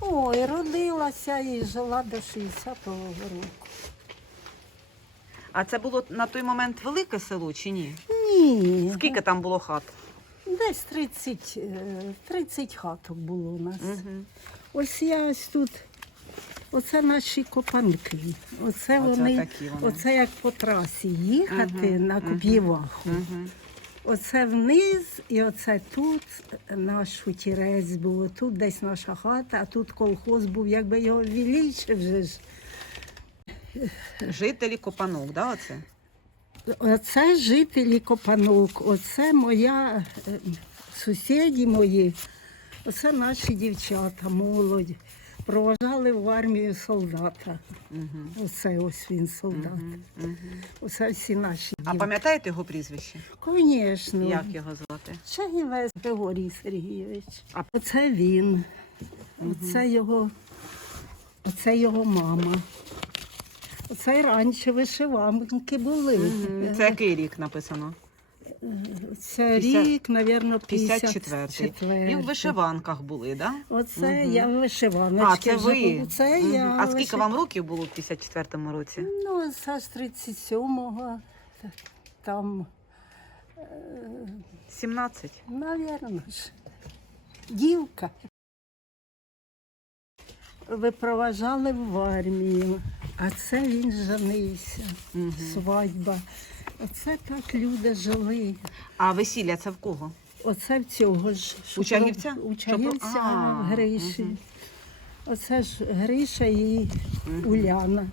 Ой, родилася і жила до 60-го року. А це було на той момент велике село чи ні? Ні, Скільки там було хат? десь 30, е, 30 хаток було у нас. Угу. Ось я ось тут. Оце наші копанки. Оце, Оце вони, такі вони. оце як по трасі їхати на. Куп'єваху. Угу. Оце вниз і оце тут наш хутірець був. Тут десь наша хата, а тут колхоз був, якби його віліче вже ж. Жителі Копанок, да, оце? Оце жителі Копанок, оце моя е, сусіді мої, оце наші дівчата, молодь. Проважали в армію солдата. Угу. Оце ось він солдат. Угу. Оце всі наші А пам'ятаєте його прізвище? Звісно. Як його звати? Чагівець Григорій Сергійович. А- Оце він. Оце його, оце його мама. Оце раніше вишиванки були. Мгм. Це який рік написано? Це рік, мабуть, 54-й. І в вишиванках були, так? Да? Оце Мгм. я в вишиваночці. А, це ви. Це я. А скільки вишив- вам років було в 54-му році? Ну, ж 37-го. Там, 17. Навірно ж. Дівка. Випроважали в армію, а це він женився. Мгм. Свадьба. Оце так люди жили. А весілля це в кого? Оце в цього ж. У Чагівця? У Чагівця А, Гриші. мгм. Оце ж Гриша і Мгм. Уляна.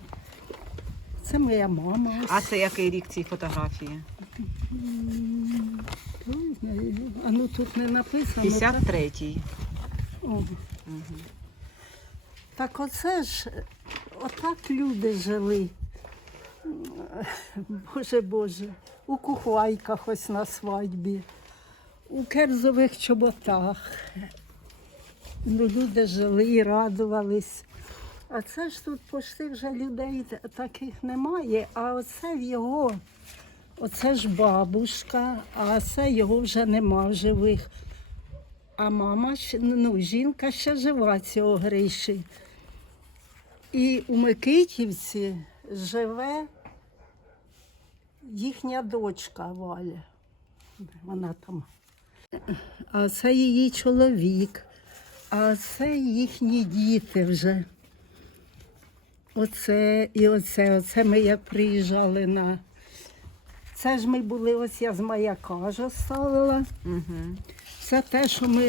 Це моя мама. А це який рік цієї фотографії? А ну тут не написано. 53-й. О. Угу. Так оце ж, отак люди жили. Боже Боже, у кухвайках ось на свадьбі, у керзових чоботах. Ну, люди жили і радувались. А це ж тут пошти вже людей таких немає. А оце в його, оце ж бабушка, а це його вже нема в живих. А мама, ну, жінка ще жива цього Гриші. І у Микитівці живе їхня дочка Валя. Вона там. А це її чоловік, а це їхні діти вже. Оце і оце, оце ми як приїжджали на. Це ж ми були, ось я з маяка ж оставила. Угу. Це те, що ми.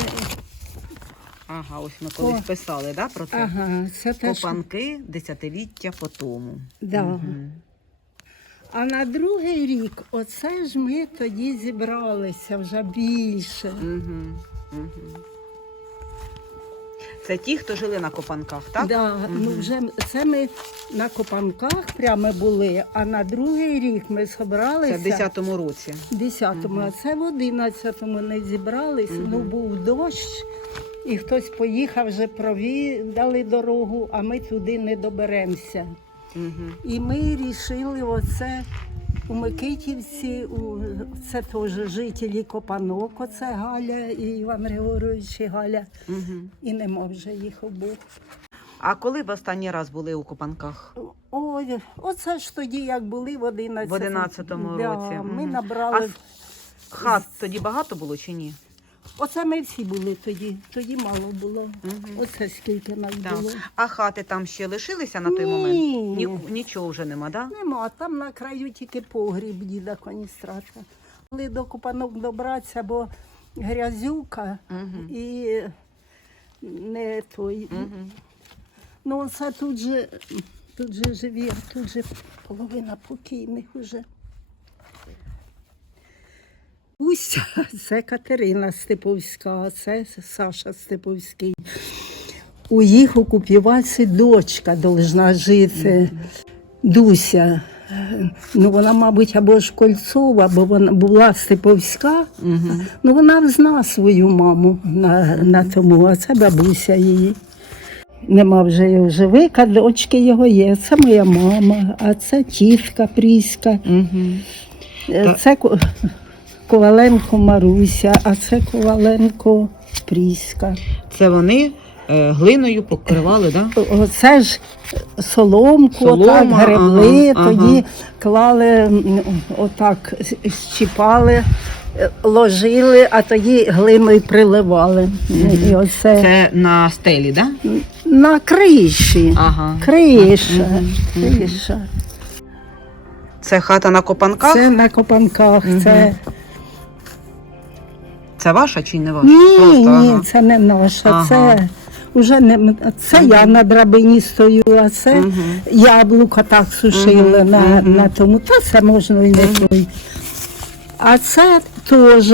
Ага, ось ми колись О. писали, да, про це? Ага, це те, що... Копанки десятиліття по тому. Да. Мгм. А на другий рік, оце ж ми тоді зібралися вже більше. Угу. Угу. Це ті, хто жили на копанках, так? Да, ну вже це ми на Копанках прямо були, а на другий рік ми Це зібралися в 10-му році. в 10-му, а це в 11-му не зібрались, ну був дощ, і хтось поїхав, вже провідали дорогу, а ми туди не доберемося. Угу. І ми вирішили оце у Микитівці, у, це теж жителі Копанок, оце Галя і Іван Григорович і Галя. Угу. І нема вже їх обох. А коли в останній раз були у копанках? Ой, оце ж тоді, як були в 11 В 11-му да, році. Ми Мгм. набрали. А с- Хат тоді багато було чи ні? Оце ми всі були тоді. Тоді мало було. Мгм. Оце скільки нас Так. було. А хати там ще лишилися на той Ні. момент? Ні, нічого вже нема, так? Да? Нема, там на краю тільки погріб діда коністрата. Коли до купанок добратися, бо грязюка Угу. і не той. Угу. Ну, це тут же, тут же живі, а тут же половина покійних уже. Уся, це Катерина Степовська, а це Саша Степовський. У їх окупіваці дочка должна жити. Дуся. Ну, вона, мабуть, або ж Кольцова, або вона була Степовська. Ну, вона зна свою маму на, на тому, а це бабуся її. Нема вже його живих, а дочки його є. Це моя мама, а це тітка Пріська. Е, це Коваленко Маруся, а це Коваленко Пріська. Це вони е, глиною покривали, да? Оце ж соломку Солома, отак гребли, ага, тоді ага. клали, отак щіпали, е, ложили, а тоді глиною приливали. І оце Це на стелі, да? на криші. Ага. Криша, мгм. криша. Це хата на копанках. Це на копанках. Мгм. Це Це ваша чи не ваша? ні, Просто, ні, ага. це не наша. Ага. Це уже не це я на драбині стою, а це Мгм. яблука так сушили Мгм, на, мгм. на тому. Та це можна і не той. А це теж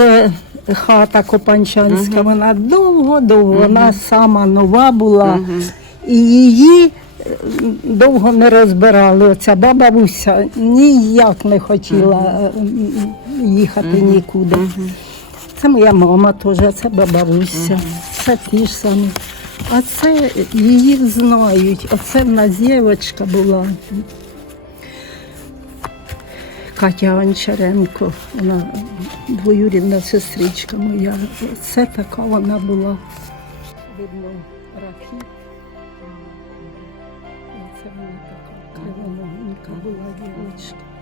хата Копанчанська. Вона довго-довго, вона сама нова була. І її е, довго не розбирали. Оця баба Буся ніяк не хотіла е, м, їхати нікуди. Це моя мама теж, це баба Буся. Це ті ж самі. А це її знають. Оце в нас дівчинка була. Катя Гончаренко, вона двоюрідна сестричка моя. Це така вона була. Видно, Рафі. Це вона така кривоногенька була дівчинка.